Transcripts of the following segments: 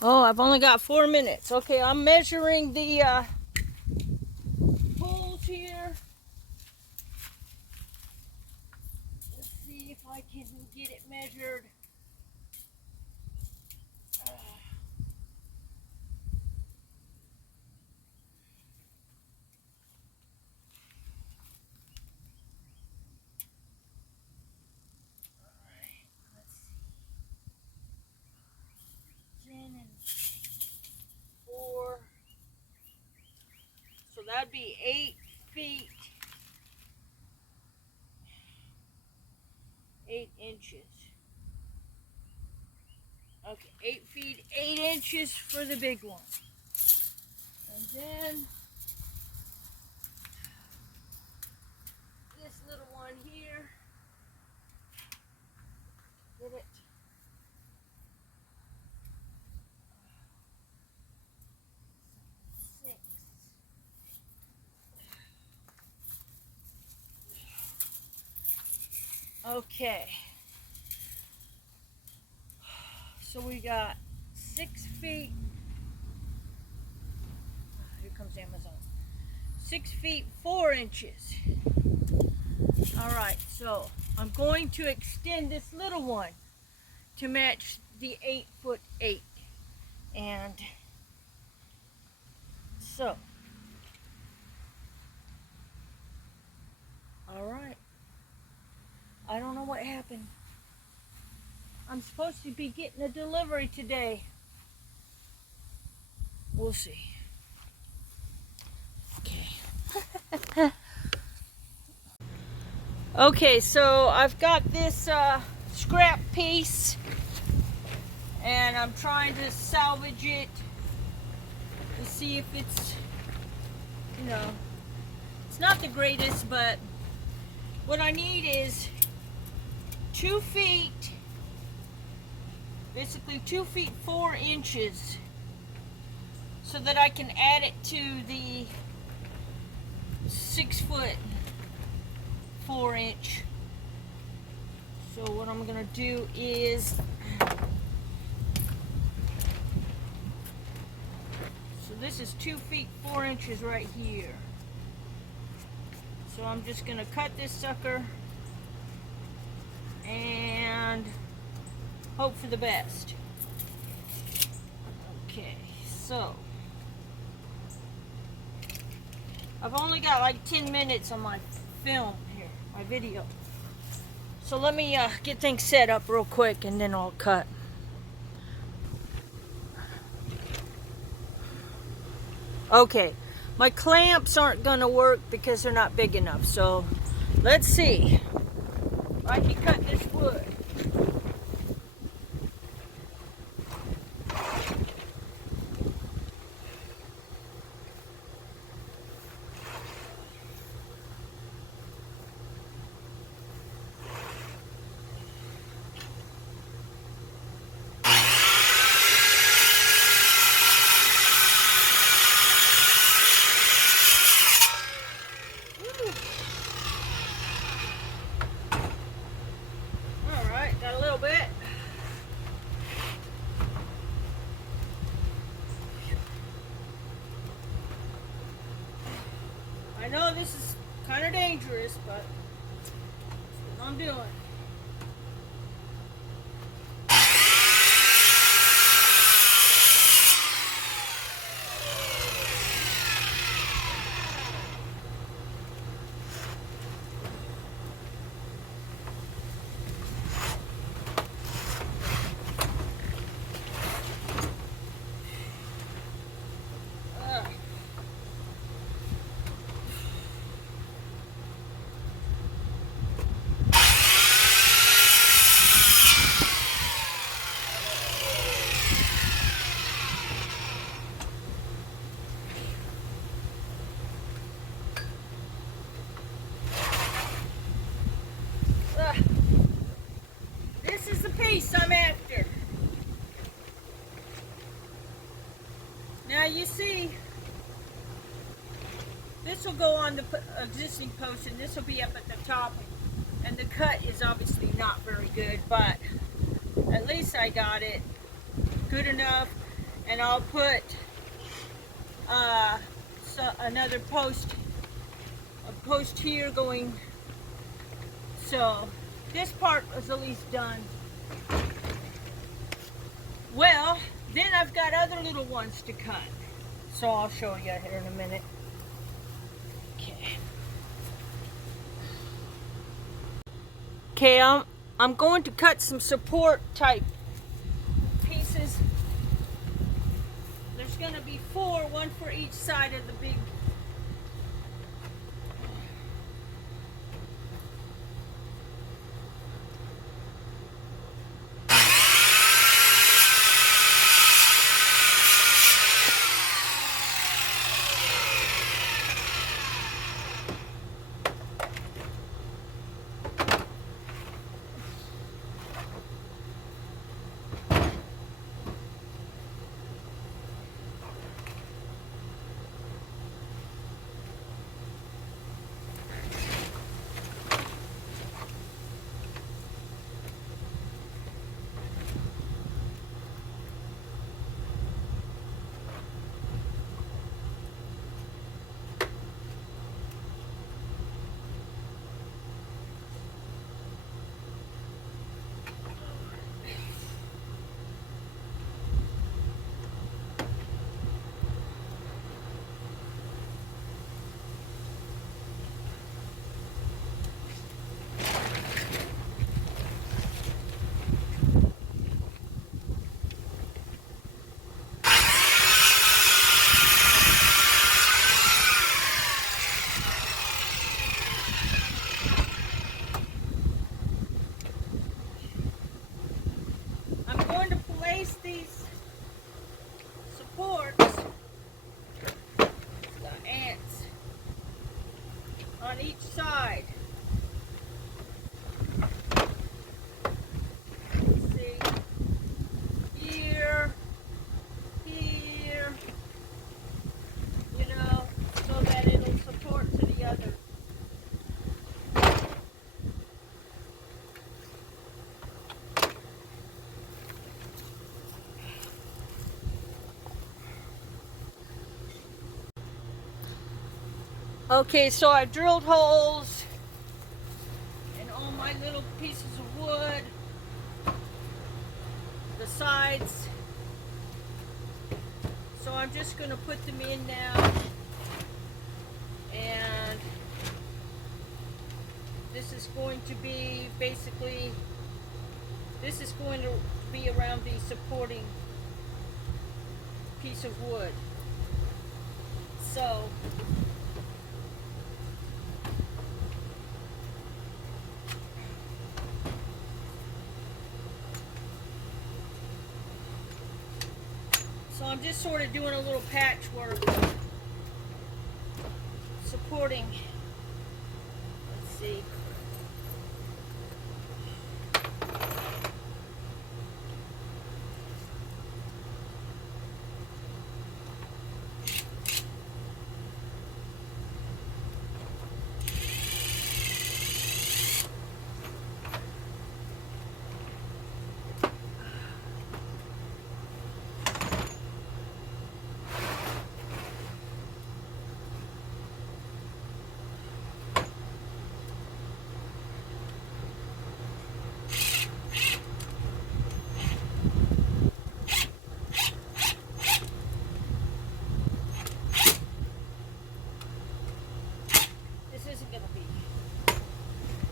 Oh, I've only got 4 minutes. Okay, I'm measuring the holes here. Let's see if I can get it measured. Alright, let's see. 10 and 4. So that'd be 8 feet, 8 inches. Okay, 8 feet, 8 inches for the big one. And then this little one here, get it? Six. Okay. So we got 6 feet. Here comes Amazon. 6 feet 4 inches. All right, so I'm going to extend this little one to match the 8'8". And so, all right. I don't know what happened. I'm supposed to be getting a delivery today. We'll see. Okay. Okay, so I've got this scrap piece and I'm trying to salvage it to see if it's, it's not the greatest, but what I need is 2 feet, basically 2 feet 4 inches, so that I can add it to the 6 foot 4 inch. So what I'm gonna do is, so this is 2 feet 4 inches right here. So I'm just gonna cut this sucker and hope for the best. Okay, so I've only got like 10 minutes on my film here, my video. So let me get things set up real quick and then I'll cut. Okay, my clamps aren't gonna work because they're not big enough. So let's see if I can cut this wood. Alright, got a little bit. I know this is kind of dangerous, but that's what I'm doing. This is the piece I'm after. Now you see, this will go on the existing post and this will be up at the top. And the cut is obviously not very good, but at least I got it good enough. and I'll put another post, a post here going. So this part was at least done. Well, then I've got other little ones to cut. So I'll show you here in a minute. Okay. Okay, I'm going to cut some support type pieces. There's going to be 4, one for each side of the big. These supports, the ants on each side. Let's see, here, here, you know, so that it'll support to the other. Okay, so I drilled holes in all my little pieces of wood, the sides. So I'm just going to put them in now. And this is going to be basically, this is going to be around the supporting piece of wood. So I'm just sort of doing a little patchwork, supporting, let's see.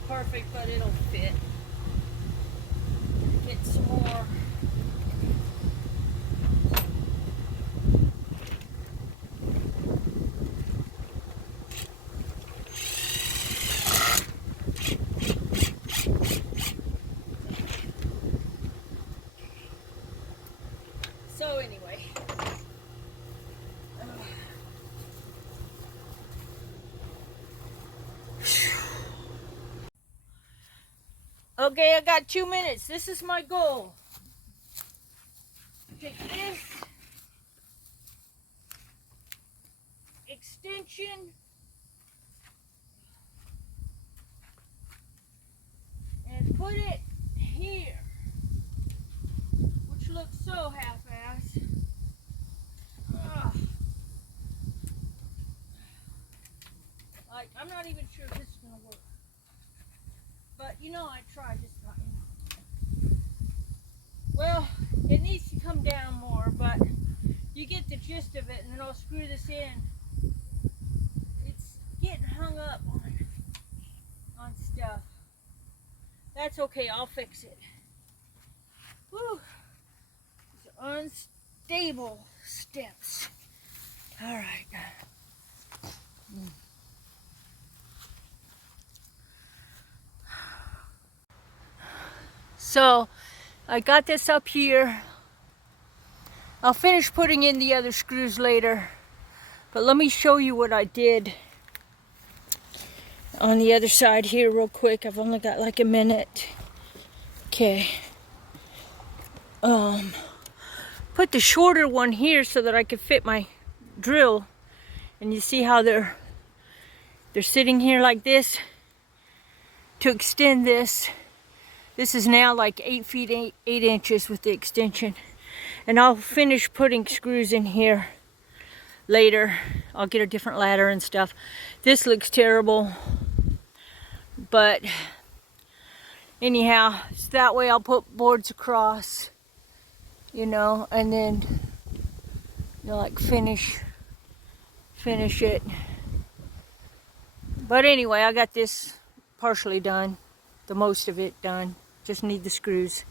Perfect, but it'll fit. Get some more. So anyway. Okay, I got 2 minutes. This is my goal. Take this extension and put it here, which looks so half-assed. try this time. Well, it needs to come down more, but you get the gist of it, and then I'll screw this in. It's getting hung up on stuff. That's okay, I'll fix it. Whew. These are unstable steps. All right. So I got this up here. I'll finish putting in the other screws later, but let me show you what I did on the other side here real quick. I've only got like a minute. Okay. Put the shorter one here so that I could fit my drill, and you see how they're sitting here like this. To extend this, this is now like 8 feet 8 inches with the extension, and I'll finish putting screws in here later. I'll get a different ladder and stuff. This looks terrible, but anyhow, so that way I'll put boards across, you know, and then, you know, like finish it. But anyway, I got this partially done, the most of it done. Just need the screws.